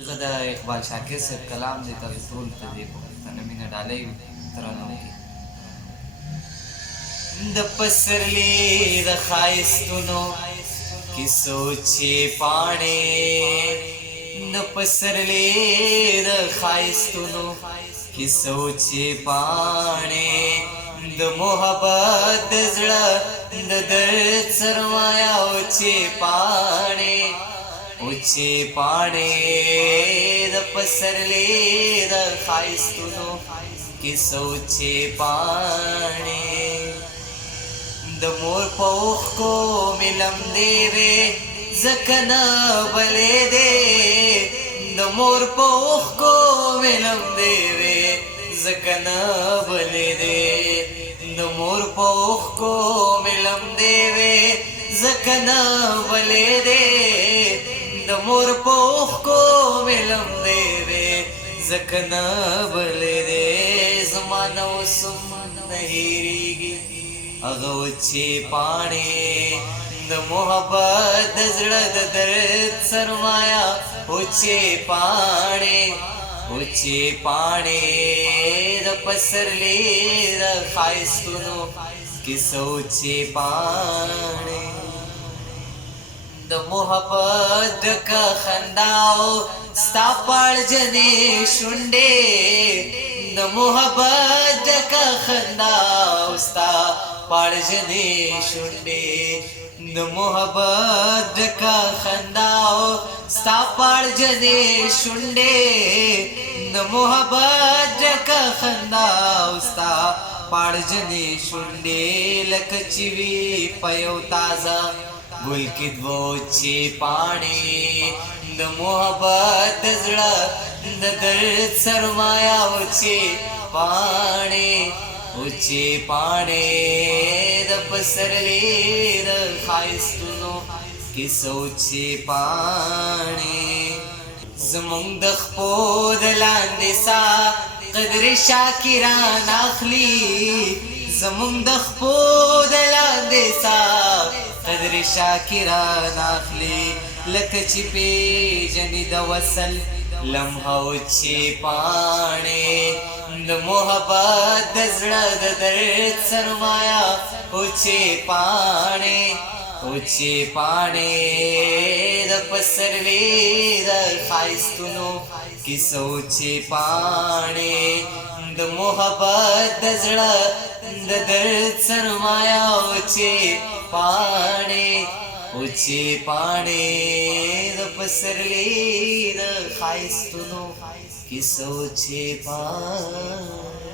دغه د اقبال شاکر صاحب کلام دی، تاسو ټولو ته دې په پښتنه مینه ډالۍ وي ترنم کې. د پسرلي د ښایستونو کیسو چې پاڼې، د پسرلي د ښایستونو کیسو چې پاڼې، د محبت د زړه د درد سرمایه او چې پاڼې، او چې پاڼې د پسرلي د ښایستونو کیسو چې پاڼې. د مور په اوښکو مې لمدې وې ځکه نه بلېدې، د مور په اوښکو مې لمدې وې ځکه نه بلېدې، د مور په اوښکو مې لمدې وې ځکه نه بلېدې، د مور په اوښکو مې لمدې وې ځکه نه بلېدې. زما نه اوس هم نه هېرېږي هغه وچې پاڼې، د محبت د زړه د درد سرمایه وچې پاڼې، وچې پاڼې د پسرلي د ښایستونو کیسو چې پاڼې. د محبت ډکه خنداو ستا پاړجنې شونډې، د محبت ډکه خنداو ستا پاړجنې شونډې، د محبت ډکه خنداو ستا پاړجنې شونډې، د محبت ډکه خنداو ستا پاړجنې شونډې، لکه چې وي په یو تازه ګل کې دوه وچې پاڼې، د محبت د زړه د درد سرمایه وچې پاڼې، وچې پاڼې د پسرلي د ښایستونو کیسو چې پاڼې. زمونږ د خپو د لاندې ساه قدر شاکران اخلي، زمونږ د خپو د لاندې ساه قدر شاکران اخلي، لکه چې پیژني د وصل لمحه وچې پاڼې، د محبت د زړه د درد سرمایه وچې پاڼې، وچې پاڼې د پسرلي د ښایستونو کیسو چې پاڼې، د محبت د زړه د درد سرمایه وچې پاڼې، وچې پاڼې د پسرلي د ښایستونو کیسو چې پاڼې.